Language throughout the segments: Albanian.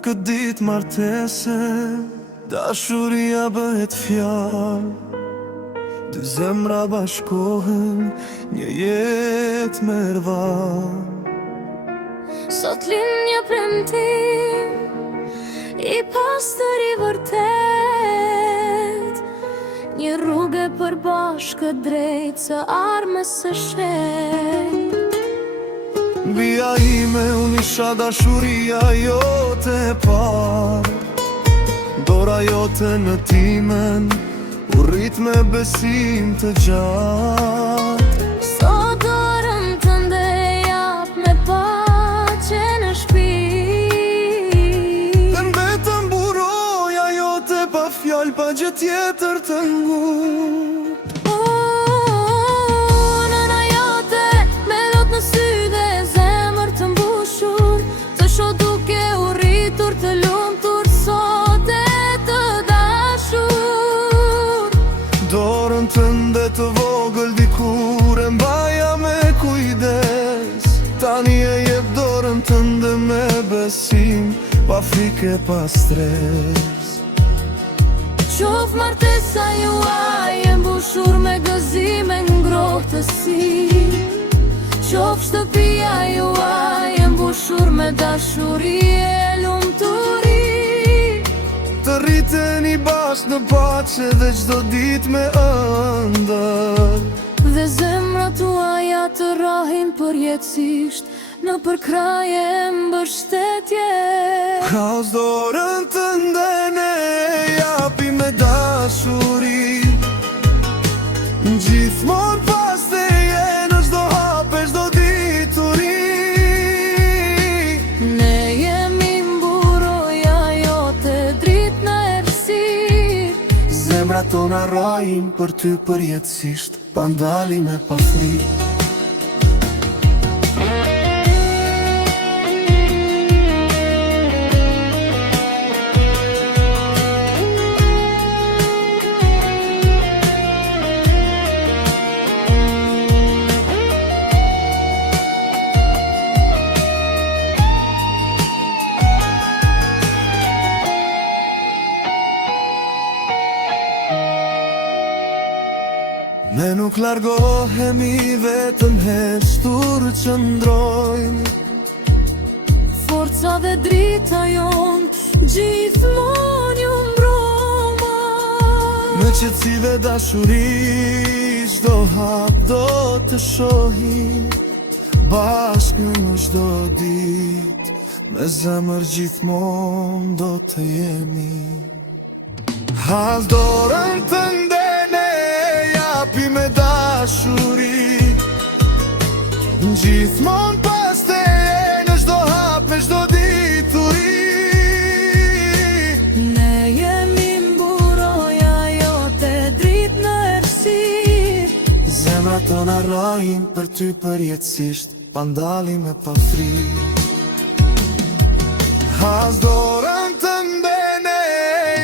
këtë ditë martese, dashuria bëhet fjalë. Dy zemra bashkohen, një jetë me rëval. Sot lind një premtim, i pastër i vërtet, një rrugë për bashkë drejt së armës së shenjtë. Bia ime unë isha dashuria jote e parë, dora jote në timen u rrit me besim të gjatë. Sot dorën tënde jap me paqe në shtëpi, Dhe mbetëm buroja jote pa fjallë, pa gjë tjetër të ngurë. Nëna jote me lot në sy dhe zemër të mbushur, të shoh duke u rritur të lumtur sot e të dashur. Dorën tënde të vogël dikur e mbaja me kujdes, tani e jep dorën tënde me besim, pa frike, pa stres. Qof martesa juaj e mbushur me gëzime ngrohtësi, qof shtëpia juaj e mbushur me dashuri e lumturi. Të rriteni bashkë në pace dhe çdo ditë me ëndër, Dhe zemrat tuaja të rrahin përjetësisht në përkraje mbështetje. Kaos dorën tënde ne japi me dashuri, gjithmonë pas teje në çdo hap e çdo dituri. Ne jemi mburoja jote dritë në errësirë, Zemrat tona rrojnë për ty përjetësisht, pa ndalime, pa frikë. Ne nuk largohemi, vetëm hestur qëndrojnë. forca dhe drita jon gjithmonë ju mbroma. Me qetësi dhe dashuri çdo hap do të shohim, bashkë në çdo ditë, me zemër gjithmonë do të jemi. Haz dorën tënde ne japi me dashuri, gjithmonë pas teje në çdo hap e çdo dituri. Ne jemi mburoja jote dritë në errësirë, Zemrat tona rrojnë për ty përjetësisht, pa ndalime, pa frikë. Haz dorën tënde ne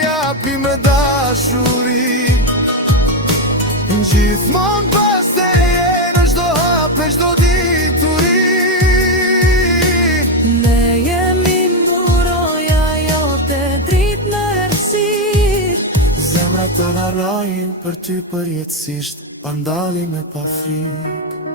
japi me dashuri, gjithmonë pas teje në çdo hap e çdo dituri. ne jemi mburoja jote dritë në errësirë, Zemrat tona rrojnë për ty përjetësisht, pa ndalime, pa frikë.